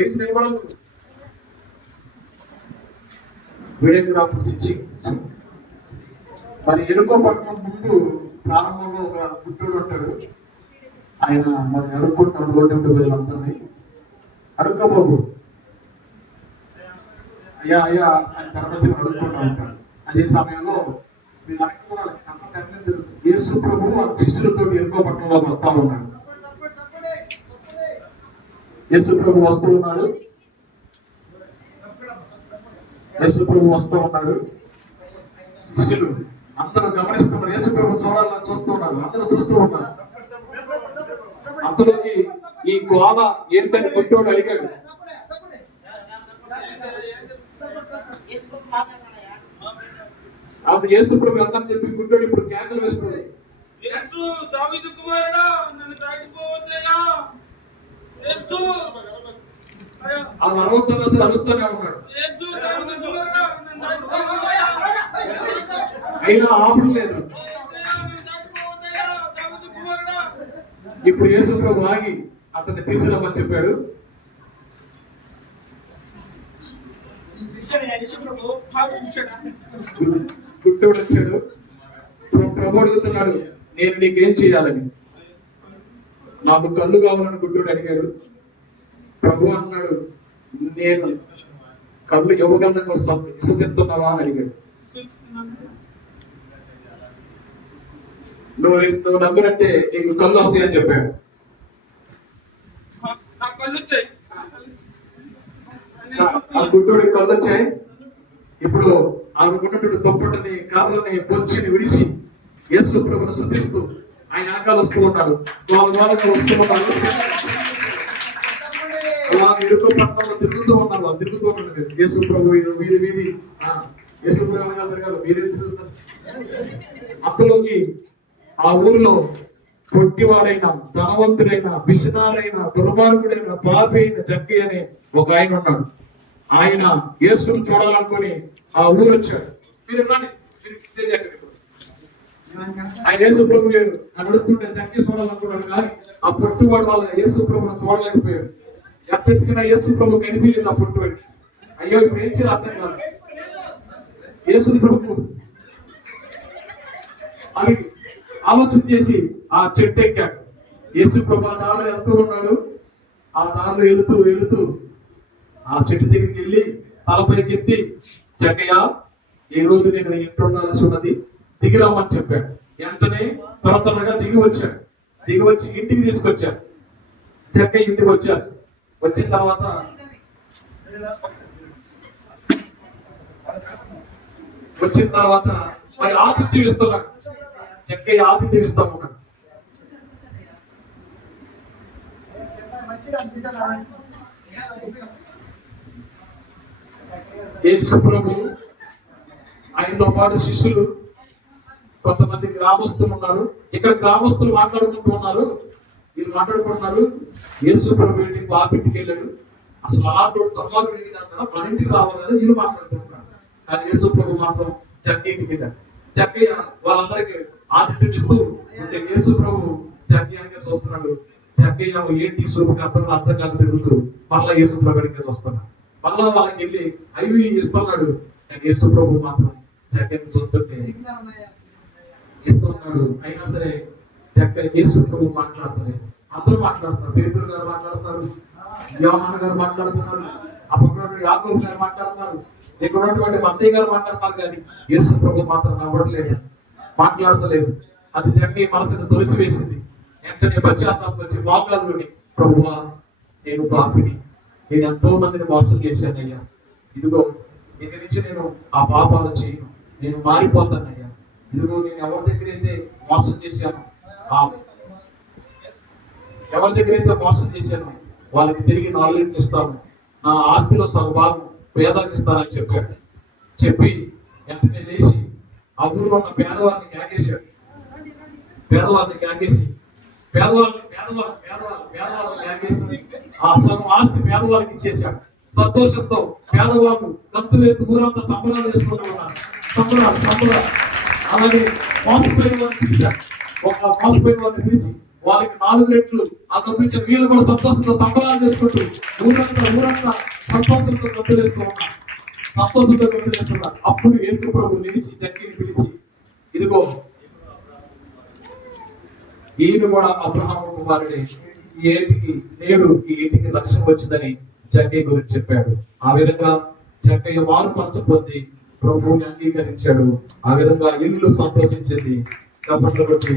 లేచి నిలబడదు వీడేంద్రాపు తెచ్చి. మరి ఎరుకో పట్టణం ముందు ప్రారంభంలో ఒక గుట్టోడు ఉంటాడు. ఆయన మరి అడుక్కుంటాడు రోడ్డు ఉంటే వీళ్ళందరినీ అడుక్కోబాబు అయ్యా అయ్యా ఆయన తర్వాత అడుక్కుంటా ఉంటాడు. అదే సమయంలో మీరు అనుకోవాలి యేసు ప్రభు శిష్యులతో ఎరుకో పట్టణంలోకి వస్తా ఉన్నాడు. యేసు ప్రభు వస్తూ ఉన్నాడు. యేసు ప్రభు వస్తూ ఉన్నాడు. శిష్యులు అందరూ గమనిస్తున్నారు. యేసు ప్రభు చూడాలని చూస్తూ ఉన్నారు అందరూ చూస్తూ ఉన్నారు. అంతలోకి ఈ గోళ ఏంటని గుట్టోడు అడిగాడు అప్పుడు యేసు ప్రభు వెళ్తానని చెప్పి గుట్టోడు ఇప్పుడు కేకలు వేస్తున్నాడు. యేసు దావిదు కుమారుడా నన్ను దాటిపోవద్దయ్యా. ఆ అరవత్తన్న అసలు అడుగుతూనే ఉన్నాడు అయినా కుమారుడా ఇప్పుడు యేసు ప్రభు ఆగి అతన్ని తీసుకురమ్మని చెప్పాడు. గుట్టోడు వచ్చాడు. ప్రభు అడుగుతున్నాడు నేను నీకేం చేయాలని? నాకు కళ్ళు కావాలని గుడ్డోడు అడిగాడు ప్రభు అంటున్నాడు నేను కళ్ళు ఇవ్వగలను విశ్వసిస్తున్నావా అని అడిగాడు. నువ్వు నువ్వు నమ్మినట్టే నీకు కళ్ళు వస్తాయని చెప్పాడు ఆ గుడ్డోడి కళ్ళు వచ్చాయి ఇప్పుడు ఆమెకున్నటువంటి దుప్పటిని కాళ్ళని బొచ్చిని విడిచి యేసు ప్రభుని శుద్ధిస్తూ ఆయన ఆకాలు వస్తూ ఉంటారు. వాళ్ళ ద్వారా వస్తూ ఉంటారు. అలా ఇరుకు పట్టణంలో తిరుగుతూ ఉన్నారు వాళ్ళు తిరుగుతూ ఉన్నారు యేసు ప్రభు ఇది వీధి వీధి యేసు ప్రభు అనగా తిరగాలి మీరే తిరుగుతారు. అంతలోకి ఆ ఊరిలో పొట్టివాడైన ధనవంతుడైన విషనాలైన దుర్మార్గుడైన పాపి అయిన జక్కి అనే ఒక ఆయన ఉన్నాడు. ఆయన యేసును చూడాలనుకుని ఆ ఊరు వచ్చాడు మీరు రండి మీరు ఆయన యేసు ప్రభు గారు నన్ను అడుగుతుంటే చూడాలనుకున్నాడు కానీ ఆ పొట్టువాడు వాళ్ళ యేసు ప్రభును చూడలేకపోయాడు ఎప్పటికైనా యేసు ప్రభు కనిపించలేదు ఆ పొట్టువాడికి అయ్యో ఇప్పుడు ఏం చేయాలి అర్థం కాదు. యేసు ప్రభు ఆలోచన చేసి ఆ చెట్టు ఎక్కాడు యేసు ప్రభు ఆ దారిలో వెళ్తూ ఉన్నాడు. ఆ దారిలో వెళుతూ వెళుతూ ఆ చెట్టు దగ్గరికి వెళ్ళి తలపైకి ఎత్తి జగ్గయ్య ఈ రోజు నేను నీ ఉండాల్సి ఉన్నది దిగి రమ్మని చెప్పాడు. వెంటనే త్వర త్వరగా దిగి వచ్చాడు. దిగి వచ్చి ఇంటికి తీసుకొచ్చాడు. చెక్క ఇంటికి వచ్చాడు. వచ్చిన తర్వాత వచ్చిన తర్వాత మరి ఆతిథ్యం ఇస్తున్నాడు. చెక్కయ్య ఆతిథ్యం ఇస్తాము ఉన్నాడు యేసు ప్రభు ఆయనతో పాటు శిష్యులు కొంతమంది గ్రామస్తులు ఉన్నారు. ఇక్కడ గ్రామస్తులు మాట్లాడుకుంటూ ఉన్నారు. వీళ్ళు మాట్లాడుకుంటున్నారు. యేసు ప్రభు ఏంటి బాబింటికి వెళ్ళాడు. అసలు అలాంటి తొమ్మిది వెళ్ళినా మన ఇంటికి రావాలని వీళ్ళు మాట్లాడుకుంటున్నారు. కానీ యేసు ప్రభు మాత్రం జగ్గి వెళ్ళాడు. జగ్గయ్య వాళ్ళందరికీ ఆతిథ్యం ఇస్తూ యేసు ప్రభు జగ్గి అనగా చూస్తున్నాడు జగ్గయ్య ఏంటి స్వరూపకి అర్థం అర్థం కాదు తిరుగుతూ మళ్ళా యేసు ప్రభు దగ్గరికి వస్తున్నాడు. మళ్ళా వాళ్ళకి వెళ్ళి అవి ఇస్తున్నాడు. యేసు ప్రభు మాత్రం జగ్గని చూస్తుంటే ఇస్తున్నాడు అయినా సరే చక్కగా యేసు ప్రభు మాట్లాడుతున్నారు అందరూ మాట్లాడుతున్నారు పేదరు గారు మాట్లాడుతున్నారు. యోహాన్ గారు మాట్లాడుతున్నారు. అప్పుడు యాకోబు గారు మాట్లాడుతున్నారు. ఇక్కడ ఉన్నటువంటి మత్తయ్య గారు మాట్లాడుతున్నారు కానీ యేసు ప్రభు మాత్రం నవ్వట్లేదు. మాట్లాడతలేదు. అది చక్కని మనసును తొలిసి వేసింది వెంటనే పశ్చాత్తాపం వచ్చి మోకాల్లోని ప్రభువా నేను పాపిని. నేను ఎంతో మందిని మోసం చేశానయ్యా. ఇదిగో ఇక నుంచి నేను ఆ పాపాలు చేయను. నేను మారిపోతానయ్యా. ఇదిగో నేను ఎవరి దగ్గర అయితే మోసం చేశాను ఎవరి దగ్గర అయితే మోసం చేశాను వాళ్ళకి తిరిగి నాలుగు ఇస్తాను. నా ఆస్తిలో సగభాగం పేదలకు ఇస్తానని చెప్పాడు. చెప్పి వెంటనే లేచి ఆ ఊరిలో ఉన్న పేదవారిని క్యాగేశాడు పేదవారిని క్యాగేసి పేదవాళ్ళని పేదవాళ్ళు పేదవాళ్ళు పేదవాళ్ళని క్యాగేసి ఆ సగం ఆస్తి పేదవాళ్ళకి ఇచ్చేశాడు. సంతోషంతో పేదవాళ్ళు కంతు వేస్తూ ఊరంతా సంబరాలు వేసుకుంటూ ఉన్నారు సంబరాలు సంబరాలు. అలాగే మోసపోయిన వారిని పిలిచాడు ఒక మోసపోయిన వారిని పిలిచి వాళ్ళకి నాలుగు రెట్లు ఆ తప్పించిన వీళ్ళు కూడా సంతోషంతో సంబరాలు చేసుకుంటూ ఊరంతా ఊరంతా సంతోషంతో గొంతులేస్తూ ఉన్నారు. సంతోషంతో గొంతులేస్తున్నారు అప్పుడు ఏసు ప్రభు నిలిచి దగ్గరికి పిలిచి ఇదిగో ఈయన కూడా అబ్రహాం కుమారుడే. ఈ ఇంటికి నేడు ఈ ఇంటికి లక్ష్యం వచ్చిందని జగ్గయ్య గురించి చెప్పాడు. ఆ విధంగా జగ్గయ్య మారు మనసు పొంది ప్రభువుని అంగీకరించాడు. ఆ విధంగా ఇల్లు సంతోషించింది. కపట్లు కొట్టి